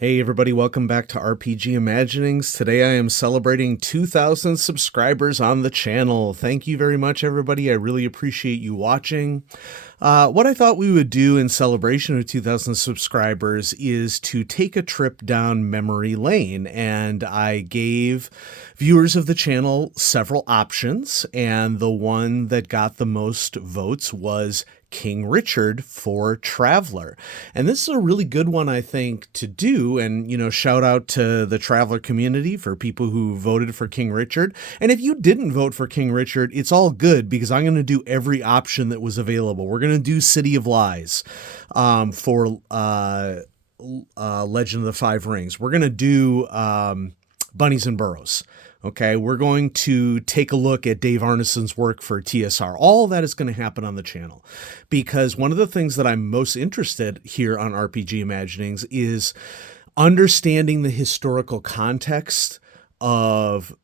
Hey everybody, welcome back to RPG Imaginings. Today I am celebrating 2,000 subscribers on the channel. Thank you very much everybody, I really appreciate you watching. What I thought we would do in celebration of 2,000 subscribers is to take a trip down memory lane, and I gave viewers of the channel several options, and the one that got the most votes was King Richard for Traveler. And this is a really good one, I think, to do. And, shout out to the Traveler community for people who voted for King Richard. And if you didn't vote for King Richard, it's all good because I'm going to do every option that was available. We're going to do City of Lies for Legend of the Five Rings. We're going to do Bunnies and Burrows. Okay, we're going to take a look at Dave Arneson's work for TSR. All of that is going to happen on the channel because one of the things that I'm most interested here on RPG Imaginings is understanding the historical context of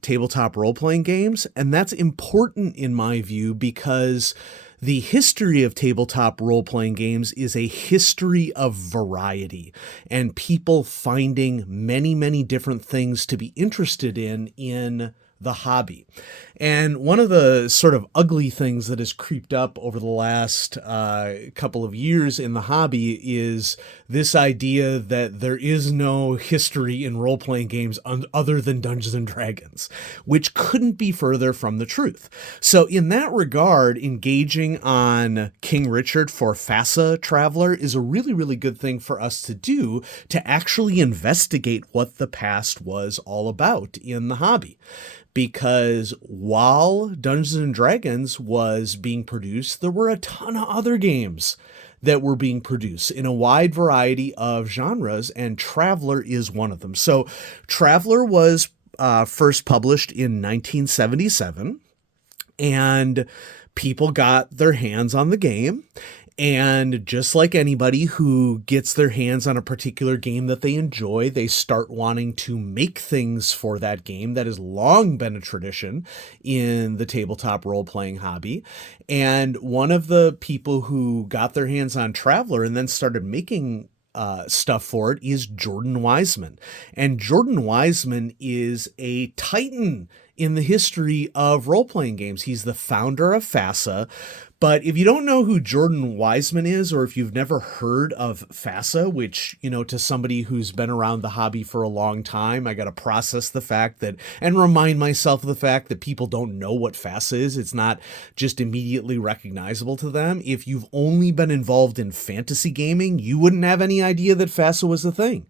tabletop role-playing games. And that's important in my view because the history of tabletop role-playing games is a history of variety and people finding many, many different things to be interested in the hobby. And one of the sort of ugly things that has creeped up over the last couple of years in the hobby is this idea that there is no history in role-playing games other than Dungeons and Dragons, which couldn't be further from the truth. So in that regard, engaging on King Richard for FASA Traveler is a really, really good thing for us to do to actually investigate what the past was all about in the hobby. Because while Dungeons and Dragons was being produced, there were a ton of other games that were being produced in a wide variety of genres, and Traveler is one of them. So Traveler was first published in 1977, and people got their hands on the game. And just like anybody who gets their hands on a particular game that they enjoy, they start wanting to make things for that game. That has long been a tradition in the tabletop role-playing hobby. And one of the people who got their hands on Traveler and then started making stuff for it is Jordan Wiseman. And Jordan Wiseman is a titan in the history of role-playing games. He's the founder of FASA. But if you don't know who Jordan Wiseman is, or if you've never heard of FASA, which, to somebody who's been around the hobby for a long time, I got to process the fact that, and remind myself of the fact that people don't know what FASA is. It's not just immediately recognizable to them. If you've only been involved in fantasy gaming, you wouldn't have any idea that FASA was a thing.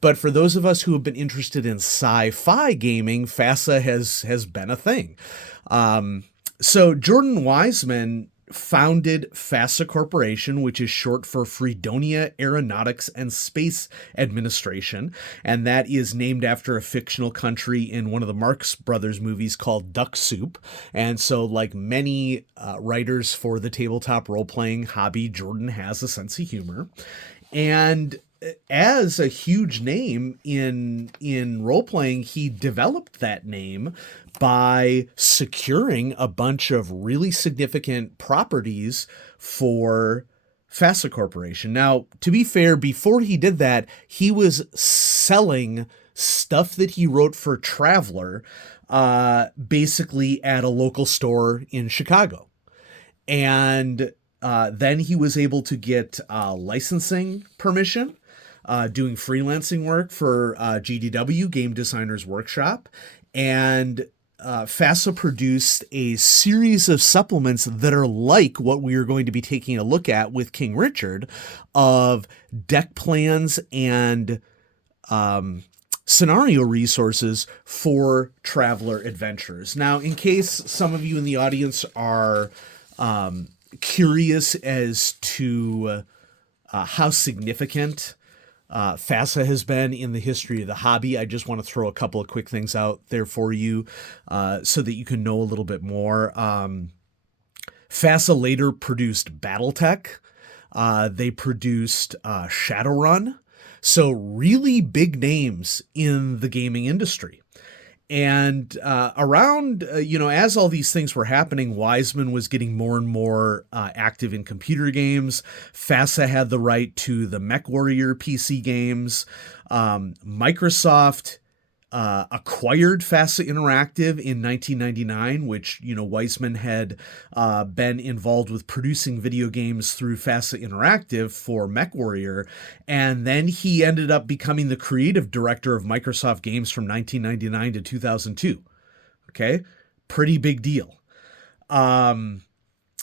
But for those of us who have been interested in sci-fi gaming, FASA has been a thing. So Jordan Wiseman founded FASA Corporation, which is short for Fredonia Aeronautics and Space Administration, and that is named after a fictional country in one of the Marx Brothers movies called Duck Soup. And so, like many writers for the tabletop role-playing hobby, Jordan has a sense of humor. And as a huge name in role-playing, he developed that name by securing a bunch of really significant properties for FASA Corporation. Now, to be fair, before he did that, he was selling stuff that he wrote for Traveler, basically at a local store in Chicago. And then he was able to get licensing permission, doing freelancing work for GDW, Game Designers Workshop, and FASA produced a series of supplements that are like what we are going to be taking a look at with King Richard, of deck plans and scenario resources for Traveler adventures. Now, in case some of you in the audience are curious as to how significant FASA has been in the history of the hobby, I just want to throw a couple of quick things out there for you so that you can know a little bit more. FASA later produced BattleTech. They produced Shadowrun. So really big names in the gaming industry. And around, as all these things were happening, Wiseman was getting more and more active in computer games. FASA had the right to the MechWarrior PC games. Microsoft acquired FASA Interactive in 1999, which, Wiseman had been involved with producing video games through FASA Interactive for MechWarrior. And then he ended up becoming the creative director of Microsoft games from 1999 to 2002. Okay. Pretty big deal.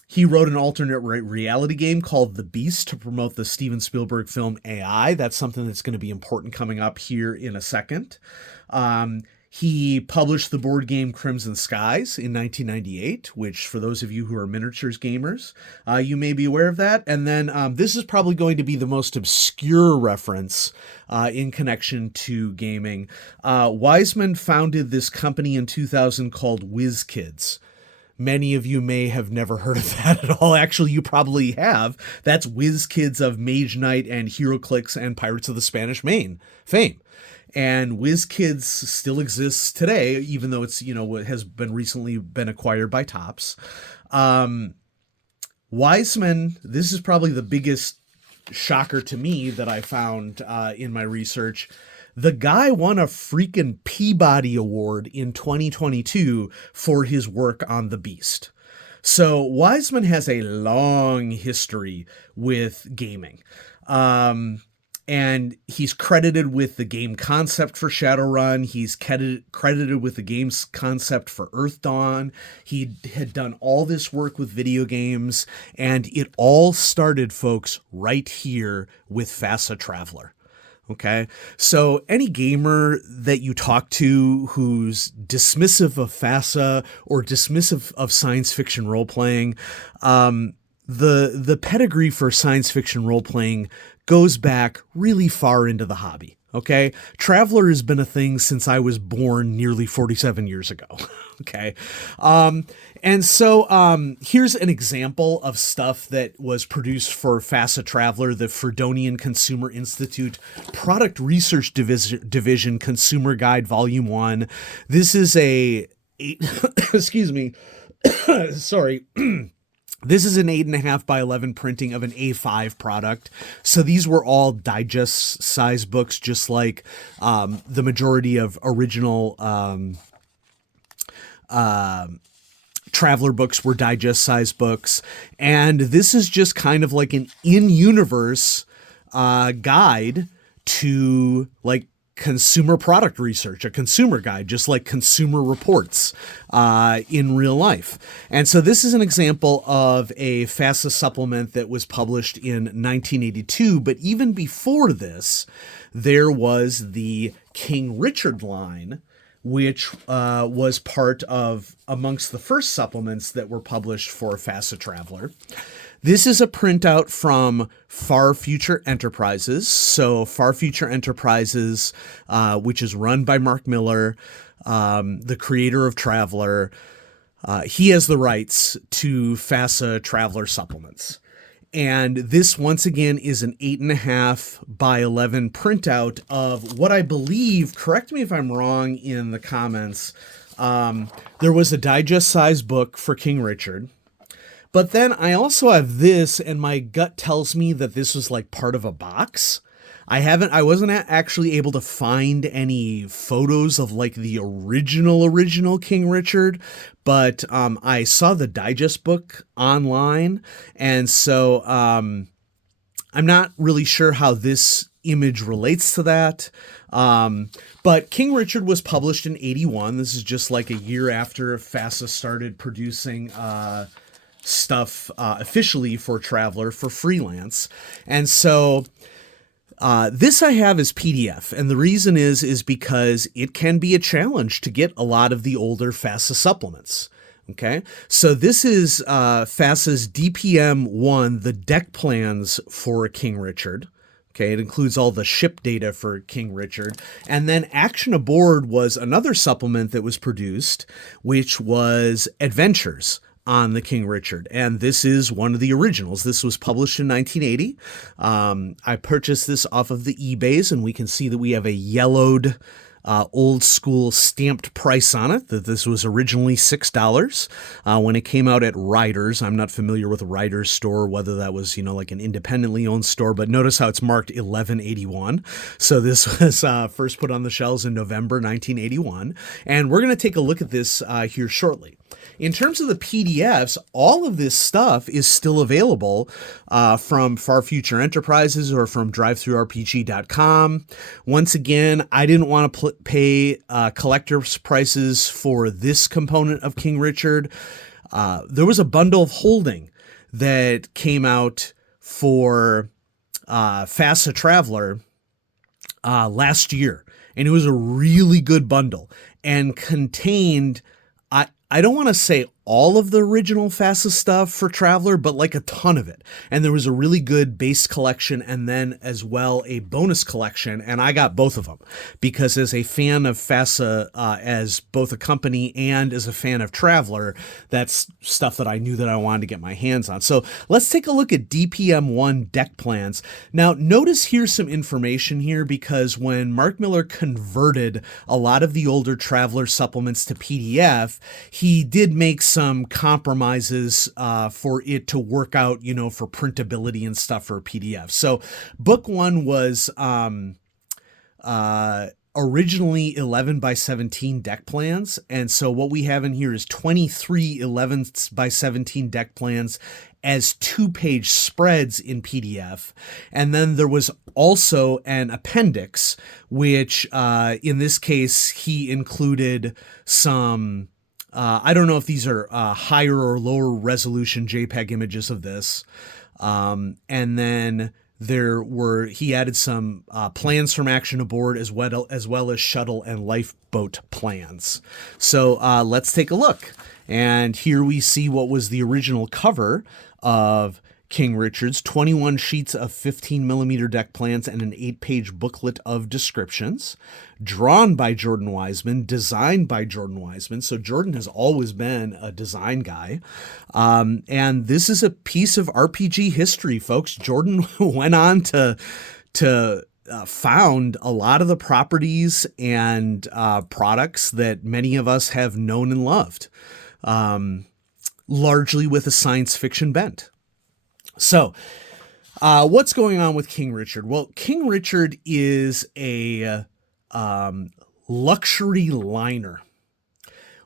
He wrote an alternate reality game called The Beast to promote the Steven Spielberg film AI. That's something that's going to be important coming up here in a second. He published the board game Crimson Skies in 1998, which for those of you who are miniatures gamers, you may be aware of that. And then this is probably going to be the most obscure reference in connection to gaming. Wiseman founded this company in 2000 called WizKids. Many of you may have never heard of that at all. Actually, you probably have. That's WizKids of Mage Knight and HeroClix and Pirates of the Spanish Main fame. And WizKids still exists today, even though it's, has been recently been acquired by Topps. Wiseman, this is probably the biggest shocker to me that I found in my research. The guy won a freaking Peabody Award in 2022 for his work on The Beast. So Wiseman has a long history with gaming. And he's credited with the game concept for Shadowrun. He's credited with the game's concept for Earth Dawn. He had done all this work with video games. And it all started, folks, right here with FASA Traveler. Okay, so any gamer that you talk to who's dismissive of FASA or dismissive of science fiction role-playing, the pedigree for science fiction role-playing goes back really far into the hobby. Okay, Traveler has been a thing since I was born nearly 47 years ago. Okay, and so here's an example of stuff that was produced for FASA Traveler, the Fredonian Consumer Institute Product Research Division Consumer Guide Volume 1. This is excuse me, sorry. This is an 8.5 by 11 printing of an A5 product. So these were all digest size books, just like the majority of original Traveler books were digest size books. And this is just kind of like an in-universe guide to like consumer product research, a consumer guide, just like Consumer Reports in real life. And so this is an example of a FASA supplement that was published in 1982. But even before this, there was the King Richard line, which was part of amongst the first supplements that were published for FASA Traveler. This is a printout from Far Future Enterprises. So Far Future Enterprises, which is run by Mark Miller, the creator of Traveler, he has the rights to FASA Traveler supplements. And this, once again, is an 8.5 by 11 printout of what I believe, correct me if I'm wrong in the comments, there was a digest size book for King Richard. But then I also have this, and my gut tells me that this was like part of a box. I wasn't actually able to find any photos of like the original King Richard, but I saw the digest book online, and so I'm not really sure how this image relates to that. But King Richard was published in 81. This is just like a year after FASA started producing stuff officially for Traveler for freelance. And so this I have as PDF, and the reason is because it can be a challenge to get a lot of the older FASA supplements. Okay, so this is FASA's DPM 1, the deck plans for King Richard. Okay, it includes all the ship data for King Richard. And then Action Aboard was another supplement that was produced, which was Adventures on the King Richard. And this is one of the originals. This was published in 1980. I purchased this off of the eBays, and we can see that we have a yellowed old school stamped price on it, that this was originally $6 when it came out at Riders. I'm not familiar with a Riders store, whether that was, like an independently owned store, but notice how it's marked $11.81. So this was first put on the shelves in November 1981. And we're going to take a look at this here shortly. In terms of the PDFs, all of this stuff is still available from Far Future Enterprises or from DriveThruRPG.com. Once again, I didn't want to pay collector's prices for this component of King Richard. There was a bundle of holding that came out for FASA Traveler last year, and it was a really good bundle and contained, I don't want to say all of the original FASA stuff for Traveler, but like a ton of it. And there was a really good base collection and then as well a bonus collection. And I got both of them because as a fan of FASA, as both a company and as a fan of Traveler, that's stuff that I knew that I wanted to get my hands on. So let's take a look at DPM1 deck plans. Now, notice here's some information here because when Mark Miller converted a lot of the older Traveler supplements to PDF, he did make some compromises for it to work out, for printability and stuff for PDF. So book one was originally 11 by 17 deck plans. And so what we have in here is 23 11 by 17 deck plans as 2-page spreads in PDF. And then there was also an appendix, which in this case, he included some I don't know if these are higher or lower resolution JPEG images of this. And then he added some plans from action aboard as well as shuttle and lifeboat plans. So let's take a look. And here we see what was the original cover of King Richard's, 21 sheets of 15mm deck plans and an 8-page booklet of descriptions, drawn by Jordan Wiseman, designed by Jordan Wiseman. So Jordan has always been a design guy. And this is a piece of RPG history, folks. Jordan went on to found a lot of the properties and products that many of us have known and loved, largely with a science fiction bent. So, what's going on with King Richard? Well, King Richard is a luxury liner,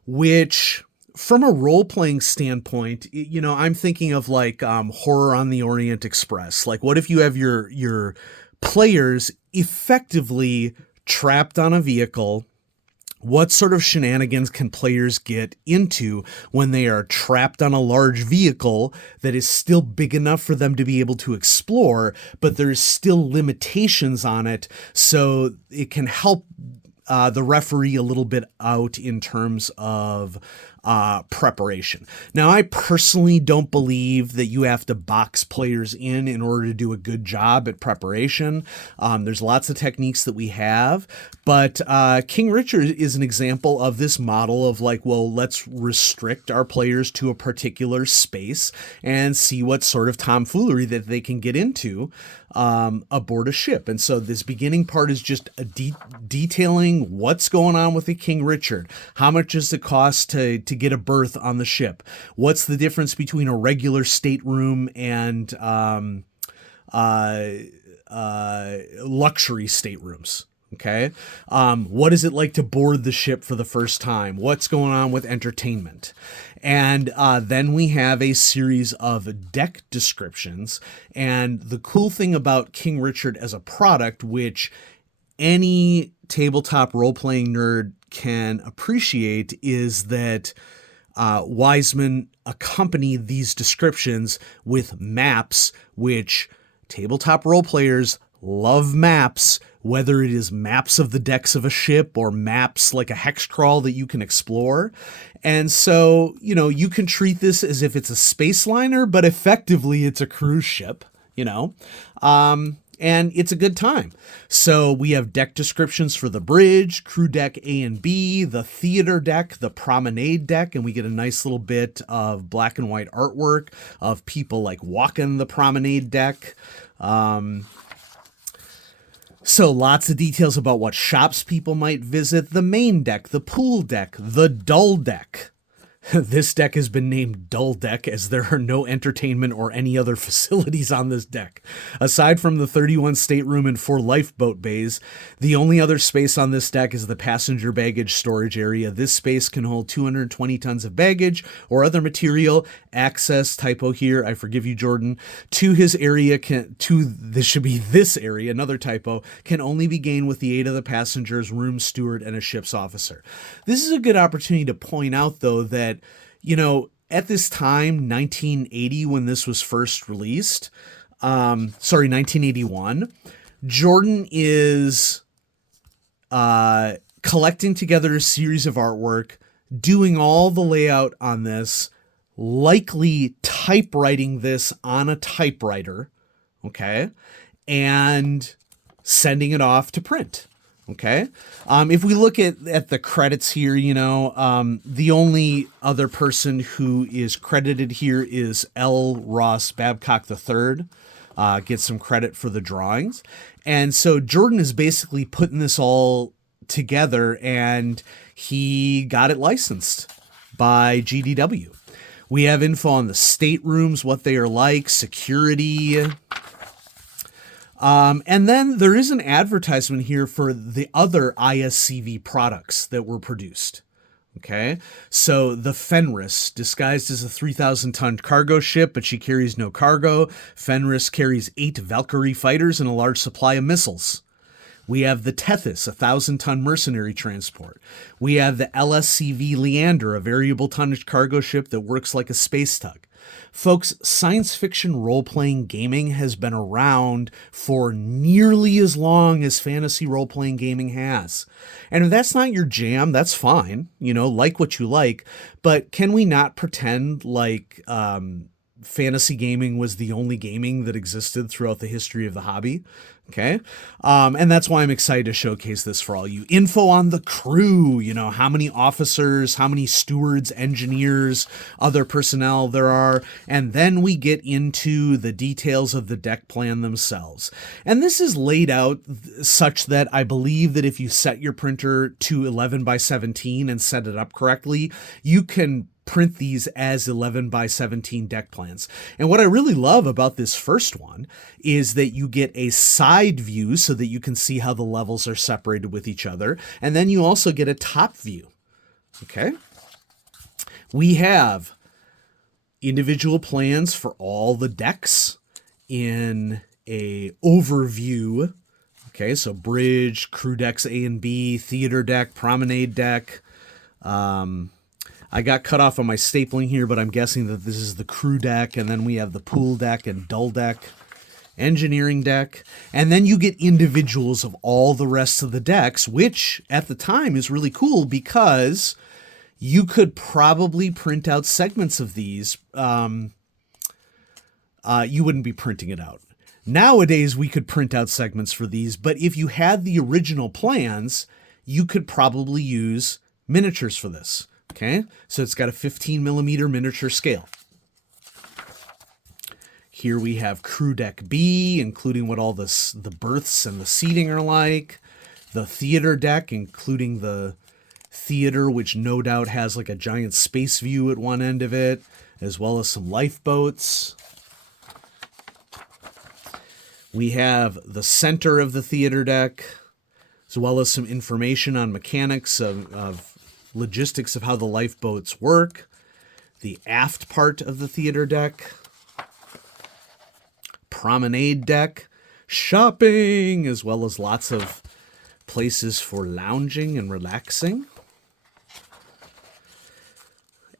which from a role-playing standpoint, I'm thinking of like Horror on the Orient Express. Like, what if you have your players effectively trapped on a vehicle? What sort of shenanigans can players get into when they are trapped on a large vehicle that is still big enough for them to be able to explore, but there's still limitations on it, so it can help the referee a little bit out in terms of preparation. Now, I personally don't believe that you have to box players in order to do a good job at preparation. There's lots of techniques that we have, but King Richard is an example of this model of like, well, let's restrict our players to a particular space and see what sort of tomfoolery that they can get into aboard a ship. And so this beginning part is just detailing what's going on with the King Richard. How much does it cost to get a berth on the ship? What's the difference between a regular stateroom and luxury staterooms? Okay. What is it like to board the ship for the first time? What's going on with entertainment? And then we have a series of deck descriptions. And the cool thing about King Richard as a product, which any tabletop role-playing nerd can appreciate, is that Wiseman accompanied these descriptions with maps, which tabletop role players love maps, whether it is maps of the decks of a ship or maps like a hex crawl that you can explore. And so, you can treat this as if it's a space liner, but effectively it's a cruise ship, and it's a good time. So we have deck descriptions for the bridge, crew deck A and B, the theater deck, the promenade deck, and we get a nice little bit of black and white artwork of people like walking the promenade deck. So lots of details about what shops people might visit, the main deck, the pool deck, the dull deck. This deck has been named Dull Deck as there are no entertainment or any other facilities on this deck. Aside from the 31 stateroom and 4 lifeboat bays, the only other space on this deck is the passenger baggage storage area. This space can hold 220 tons of baggage or other material. Access, typo here, I forgive you, Jordan, to his area this should be this area, another typo, can only be gained with the aid of the passengers, room steward, and a ship's officer. This is a good opportunity to point out, though, that at this time, 1980, when this was first released, 1981, Jordan is collecting together a series of artwork, doing all the layout on this, likely typewriting this on a typewriter, okay, and sending it off to print. Okay. If we look at the credits here, the only other person who is credited here is L. Ross Babcock III. Gets some credit for the drawings. And so Jordan is basically putting this all together, and he got it licensed by GDW. We have info on the staterooms, what they are like, security. And then there is an advertisement here for the other ISCV products that were produced. Okay, so the Fenris, disguised as a 3,000-ton cargo ship, but she carries no cargo. Fenris carries 8 Valkyrie fighters and a large supply of missiles. We have the Tethys, a 1,000-ton mercenary transport. We have the LSCV Leander, a variable tonnage cargo ship that works like a space tug. Folks, science fiction role-playing gaming has been around for nearly as long as fantasy role-playing gaming has. And if that's not your jam, that's fine. Like what you like. But can we not pretend like fantasy gaming was the only gaming that existed throughout the history of the hobby? Okay. And that's why I'm excited to showcase this for all you. Info on the crew, how many officers, how many stewards, engineers, other personnel there are. And then we get into the details of the deck plan themselves. And this is laid out such that I believe that if you set your printer to 11 by 17 and set it up correctly, you can print these as 11 by 17 deck plans. And what I really love about this first one is that you get a side view so that you can see how the levels are separated with each other. And then you also get a top view. Okay. We have individual plans for all the decks in a overview. Okay. So bridge, crew decks A and B, theater deck, promenade deck, I got cut off on my stapling here, but I'm guessing that this is the crew deck, and then we have the pool deck and dull deck, engineering deck, and then you get individuals of all the rest of the decks, which at the time is really cool because you could probably print out segments of these. You wouldn't be printing it out. Nowadays, we could print out segments for these, but if you had the original plans, you could probably use miniatures for this. Okay, so it's got a 15 millimeter miniature scale. Here we have crew deck B, including what all the berths and the seating are like. The theater deck, including the theater, which no doubt has like a giant space view at one end of it, as well as some lifeboats. We have the center of the theater deck, as well as some information on mechanics of logistics of how the lifeboats work, the aft part of the theater deck, promenade deck, shopping, as well as lots of places for lounging and relaxing.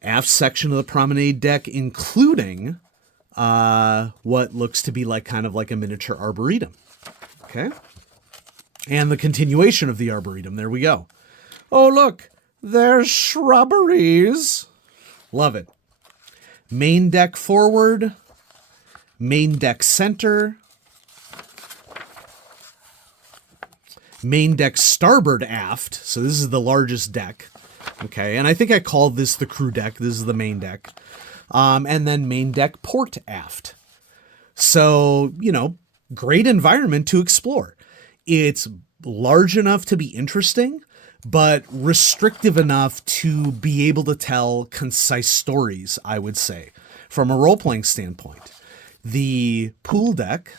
Aft section of the promenade deck, including what looks to be kind of like a miniature arboretum. Okay. And the continuation of the arboretum. There we go. Oh, look. There's shrubberies. Love it. Main deck forward. Main deck center. Main deck starboard aft. So this is the largest deck. Okay, and I think I called this the crew deck. This is the main deck. And then main deck port aft. So, great environment to explore. It's large enough to be interesting, but restrictive enough to be able to tell concise stories, I would say, from a role-playing standpoint. The pool deck,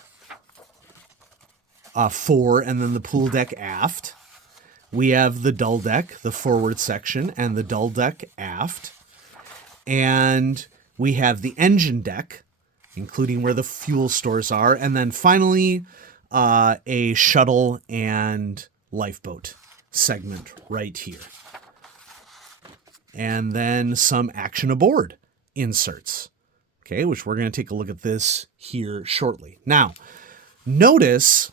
fore, and then the pool deck aft. We have the dull deck, the forward section, and the dull deck aft. And we have the engine deck, including where the fuel stores are. And then finally, a shuttle and lifeboat segment right here. And then some action aboard inserts, okay, which we're going to take a look at this here shortly. Now, notice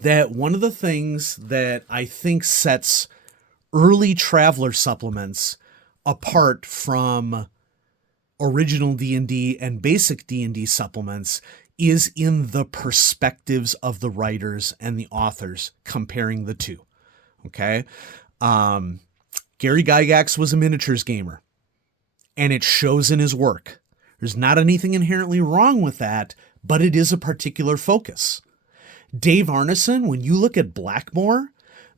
that one of the things that I think sets early Traveller supplements apart from original D&D and basic D&D supplements is in the perspectives of the writers and the authors comparing the two. Okay. Gary Gygax was a miniatures gamer, and it shows in his work. There's not anything inherently wrong with that, but it is a particular focus. Dave Arneson, when you look at Blackmore,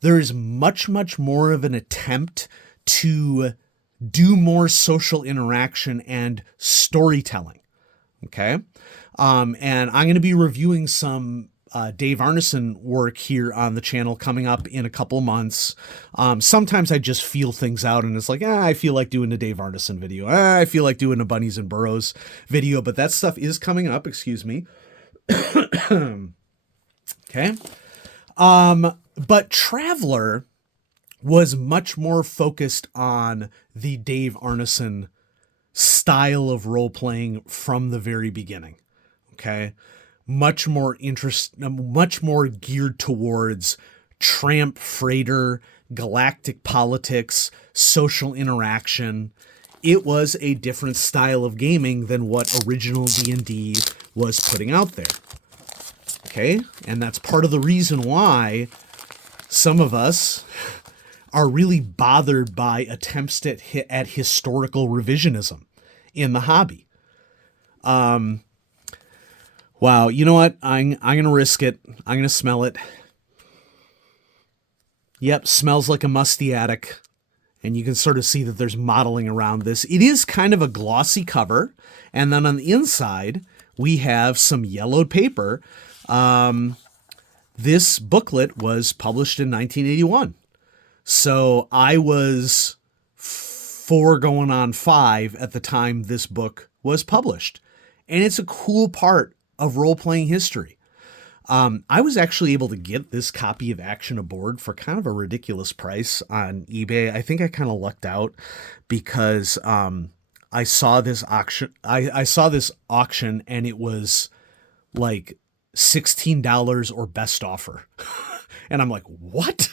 there is much, much more of an attempt to do more social interaction and storytelling. Okay. And I'm going to be reviewing some Dave Arneson work here on the channel coming up in a couple of months. Sometimes I just feel things out and it's like, I feel like doing a Dave Arneson video. I feel like doing a Bunnies and Burrows video, but that stuff is coming up. Excuse me. Okay. But Traveller was much more focused on the Dave Arneson style of role-playing from the very beginning. Okay. Much more geared towards tramp freighter, galactic politics, social interaction. It was a different style of gaming than what original D&D was putting out there. Okay. And that's part of the reason why some of us are really bothered by attempts at historical revisionism in the hobby. Wow, you know what? I'm going to risk it. I'm going to smell it. Yep, smells like a musty attic. And you can sort of see that there's modeling around this. It is kind of a glossy cover. And then on the inside, we have some yellowed paper. This booklet was published in 1981. So I was 4 going on 5 at the time this book was published. And it's a cool part of role-playing history. I was actually able to get this copy of Action Aboard for kind of a ridiculous price on eBay. I think I kind of lucked out because I saw this auction. I saw this auction and it was like $16 or best offer. And I'm like, what?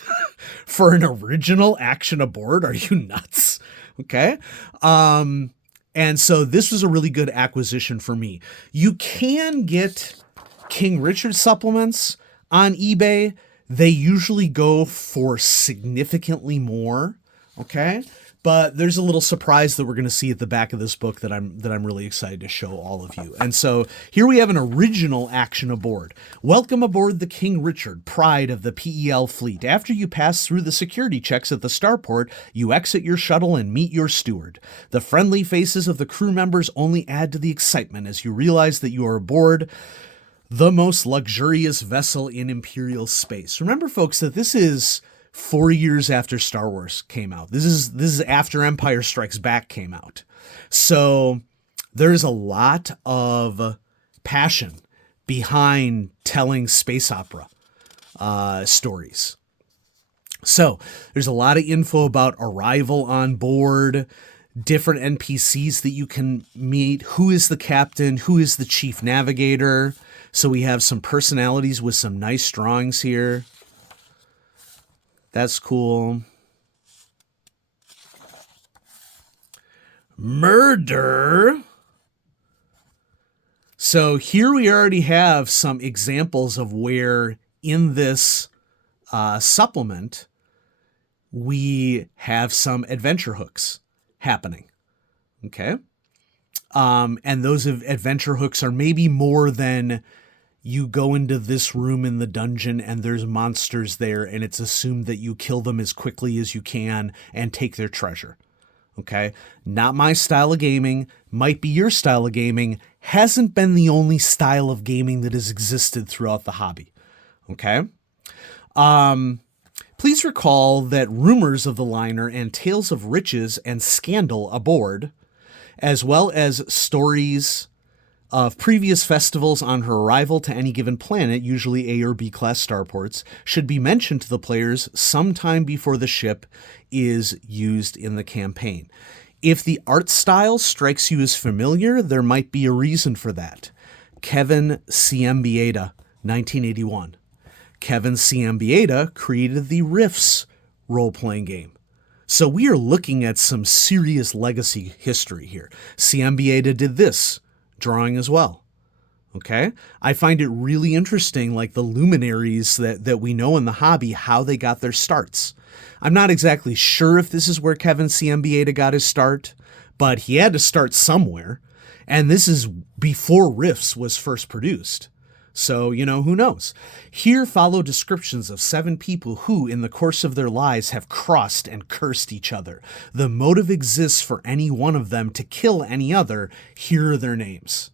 For an original Action Aboard? Are you nuts? Okay. And so this was a really good acquisition for me. You can get King Richard supplements on eBay. They usually go for significantly more. Okay. But there's a little surprise that we're going to see at the back of this book that I'm really excited to show all of you. And so here we have an original Action Aboard. Welcome aboard the King Richard, pride of the PEL fleet. After you pass through the security checks at the starport, you exit your shuttle and meet your steward. The friendly faces of the crew members only add to the excitement as you realize that you are aboard the most luxurious vessel in Imperial space. Remember, folks, that this is 4 years after Star Wars came out. This is after Empire Strikes Back came out. So there's a lot of passion behind telling space opera stories. So there's a lot of info about arrival on board, different NPCs that you can meet, who is the captain, who is the chief navigator. So we have some personalities with some nice drawings here. That's cool. Murder. So here we already have some examples of where in this supplement we have some adventure hooks happening. Okay. And those adventure hooks are maybe more than you go into this room in the dungeon and there's monsters there, and it's assumed that you kill them as quickly as you can and take their treasure. Okay? Not my style of gaming, might be your style of gaming, hasn't been the only style of gaming that has existed throughout the hobby. Okay? Please recall that rumors of the liner and tales of riches and scandal aboard, as well as stories of previous festivals on her arrival to any given planet, usually A or B class starports, should be mentioned to the players sometime before the ship is used in the campaign. If the art style strikes you as familiar, there might be a reason for that. Kevin Ciambieta, 1981. Kevin Ciambieta created the Rifts role-playing game. So we are looking at some serious legacy history here. Ciambieta did this drawing as well. Okay? I find it really interesting, like the luminaries that we know in the hobby, how they got their starts. I'm not exactly sure if this is where Kevin Ciambieta got his start, but he had to start somewhere. And this is before Rifts was first produced. So, who knows? Here follow descriptions of 7 people who, in the course of their lives, have crossed and cursed each other. The motive exists for any one of them to kill any other. Here are their names.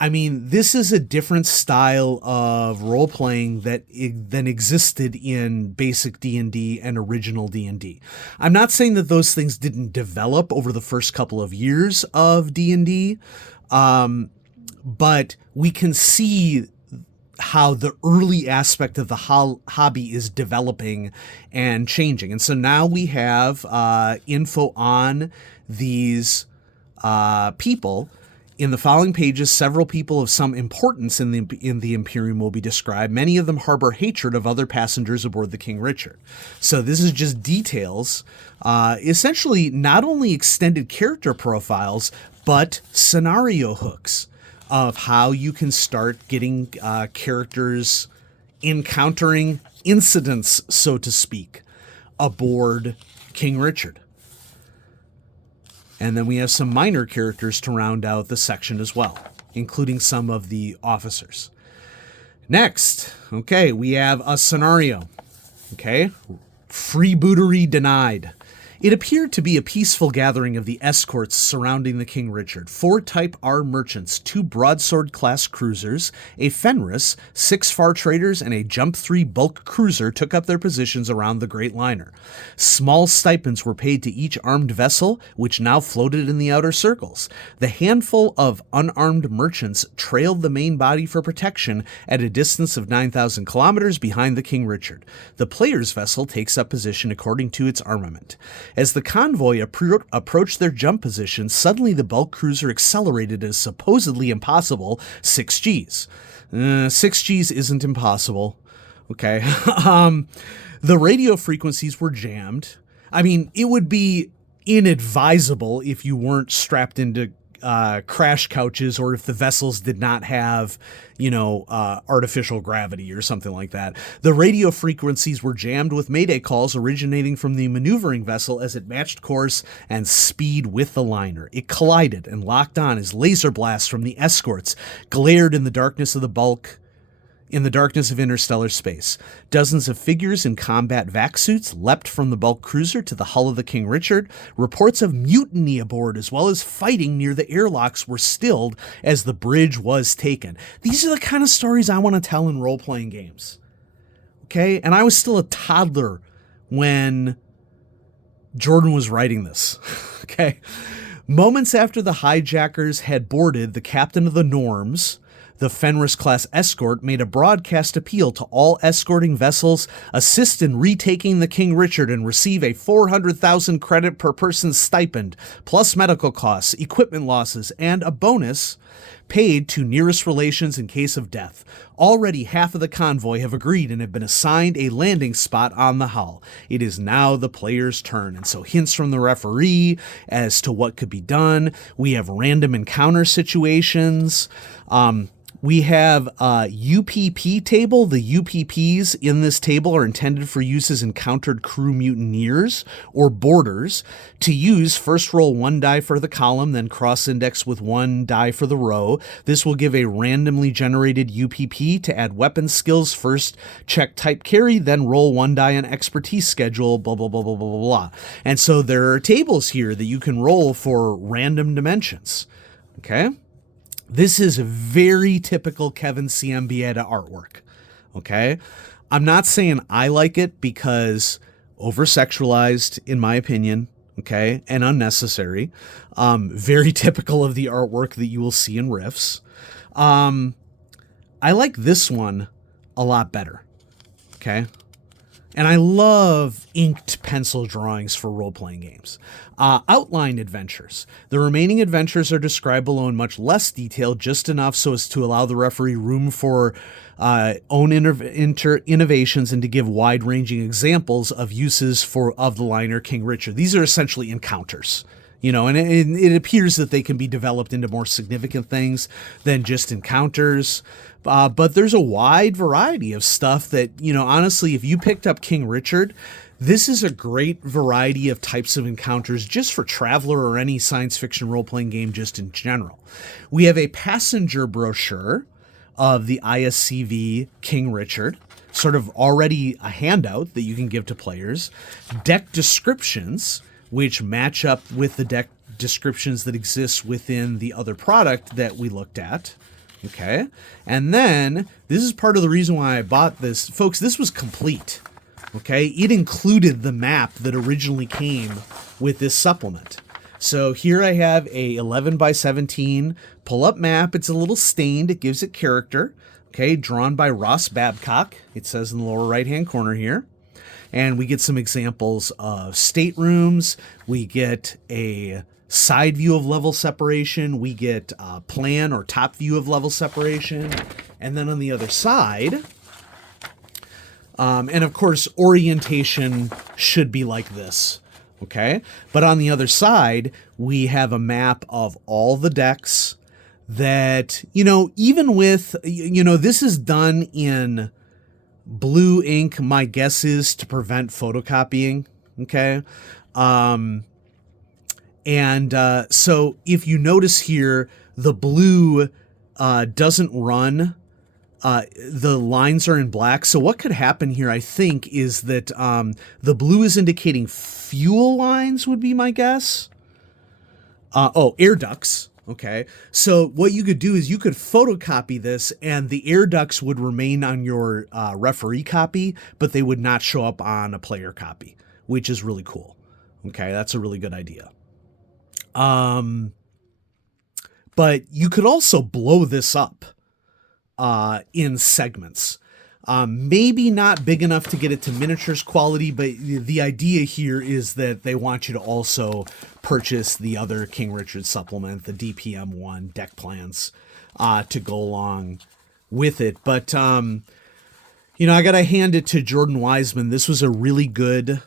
I mean, this is a different style of role-playing than existed in basic D&D and original D&D. I'm not saying that those things didn't develop over the first couple of years of D&D, but we can see how the early aspect of the hobby is developing and changing. And so now we have info on these people. In the following pages, several people of some importance in the Imperium will be described. Many of them harbor hatred of other passengers aboard the King Richard. So this is just details, essentially not only extended character profiles, but scenario hooks of how you can start getting characters encountering incidents, so to speak, aboard King Richard. And then we have some minor characters to round out the section as well, including some of the officers. Next, okay, we have a scenario. Okay, freebootery denied. It appeared to be a peaceful gathering of the escorts surrounding the King Richard. 4 Type R merchants, 2 broadsword-class cruisers, a Fenris, 6 Far Traders, and a Jump 3 bulk cruiser took up their positions around the great liner. Small stipends were paid to each armed vessel, which now floated in the outer circles. The handful of unarmed merchants trailed the main body for protection at a distance of 9,000 kilometers behind the King Richard. The player's vessel takes up position according to its armament. As the convoy approached their jump position, suddenly the bulk cruiser accelerated at a supposedly impossible 6 Gs. 6 Gs isn't impossible. Okay. The radio frequencies were jammed. I mean, it would be inadvisable if you weren't strapped into crash couches, or if the vessels did not have, artificial gravity or something like that. The radio frequencies were jammed with mayday calls originating from the maneuvering vessel as it matched course and speed with the liner. It collided and locked on as laser blasts from the escorts glared in the darkness of interstellar space. Dozens of figures in combat vac suits leapt from the bulk cruiser to the hull of the King Richard. Reports of mutiny aboard, as well as fighting near the airlocks, were stilled as the bridge was taken. These are the kind of stories I want to tell in role-playing games. Okay? And I was still a toddler when Jordan was writing this. Okay? Moments after the hijackers had boarded, the captain of the Norms, the Fenris-class escort, made a broadcast appeal to all escorting vessels: assist in retaking the King Richard and receive a 400,000 credit per person stipend, plus medical costs, equipment losses, and a bonus paid to nearest relations in case of death. Already half of the convoy have agreed and have been assigned a landing spot on the hull. It is now the player's turn. And so hints from the referee as to what could be done. We have random encounter situations. We have a UPP table. The UPPs in this table are intended for use as encountered crew mutineers or boarders. To use, first roll 1 die for the column, then cross-index with 1 die for the row. This will give a randomly generated UPP to add weapon skills. First, check type carry, then roll 1 die on expertise schedule, blah, blah, blah, blah, blah, blah, blah. And so there are tables here that you can roll for random dimensions. Okay? This is very typical Kevin Ciambietta artwork, okay? I'm not saying I like it because over-sexualized, in my opinion, okay, and unnecessary. Very typical of the artwork that you will see in Rifts. I like this one a lot better, okay? And I love inked pencil drawings for role-playing games. Outline adventures. The remaining adventures are described below in much less detail, just enough so as to allow the referee room for own innovations and to give wide-ranging examples of uses of the liner King Richard. These are essentially encounters. And it appears that they can be developed into more significant things than just encounters. But there's a wide variety of stuff that, honestly, if you picked up King Richard, this is a great variety of types of encounters just for Traveller or any science fiction role-playing game just in general. We have a passenger brochure of the ISCV King Richard, sort of already a handout that you can give to players. Deck descriptions, which match up with the deck descriptions that exist within the other product that we looked at. Okay. And then this is part of the reason why I bought this. Folks, this was complete. Okay. It included the map that originally came with this supplement. So here I have a 11 by 17 pull-up map. It's a little stained. It gives it character. Okay. Drawn by Ross Babcock. It says in the lower right-hand corner here. And we get some examples of staterooms. We get a side view of level separation. We get a plan or top view of level separation. And then on the other side, and of course, orientation should be like this. Okay. But on the other side, we have a map of all the decks that, even with, this is done in blue ink. My guess is to prevent photocopying. Okay. So if you notice here, the blue doesn't run. The lines are in black. So what could happen here, I think, is that the blue is indicating fuel lines would be my guess. Air ducts. Okay. So what you could do is you could photocopy this and the air ducts would remain on your referee copy, but they would not show up on a player copy, which is really cool. Okay. That's a really good idea. But you could also blow this up in segments. Maybe not big enough to get it to miniatures quality, but the idea here is that they want you to also purchase the other King Richard supplement, the DPM1 deck plans, to go along with it. But, I got to hand it to Jordan Wiseman. This was a really good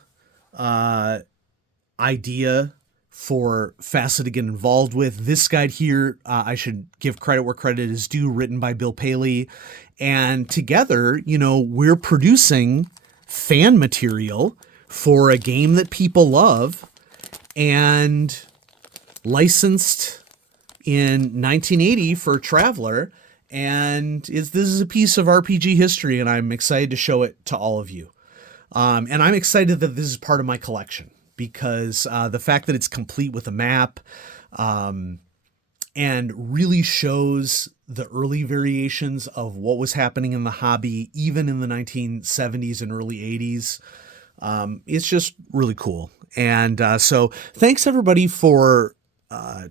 idea for FASA to get involved with. This guide here, I should give credit where credit is due, written by Bill Paley. And together, we're producing fan material for a game that people love and licensed in 1980 for Traveller. And this is a piece of RPG history, and I'm excited to show it to all of you. And I'm excited that this is part of my collection, because the fact that it's complete with a map and really shows the early variations of what was happening in the hobby, even in the 1970s and early 80s, it's just really cool. And so thanks everybody for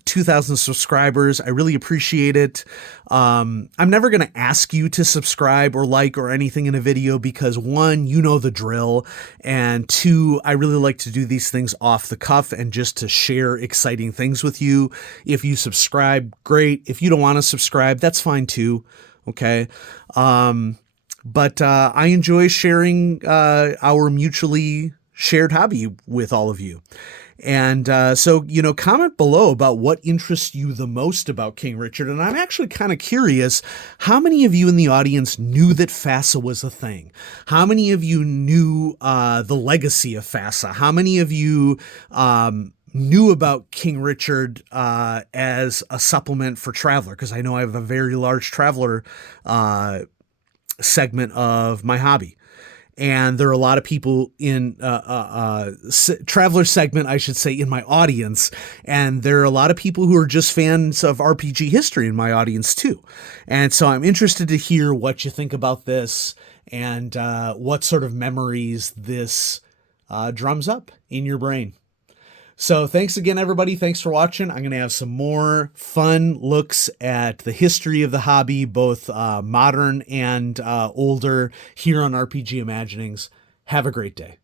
2,000 subscribers. I really appreciate it. I'm never going to ask you to subscribe or like or anything in a video because, one, you know the drill, and two, I really like to do these things off the cuff and just to share exciting things with you. If you subscribe, great. If you don't want to subscribe, that's fine too. Okay. But I enjoy sharing our mutually shared hobby with all of you. And so, comment below about what interests you the most about King Richard. And I'm actually kind of curious, how many of you in the audience knew that FASA was a thing? How many of you knew the legacy of FASA? How many of you knew about King Richard as a supplement for Traveller? Because I know I have a very large Traveller segment of my hobby. And there are a lot of people in Traveller segment, I should say, in my audience. And there are a lot of people who are just fans of RPG history in my audience too. And so I'm interested to hear what you think about this and what sort of memories this drums up in your brain. So thanks again, everybody. Thanks for watching. I'm going to have some more fun looks at the history of the hobby, both modern and older, here on RPG Imaginings. Have a great day.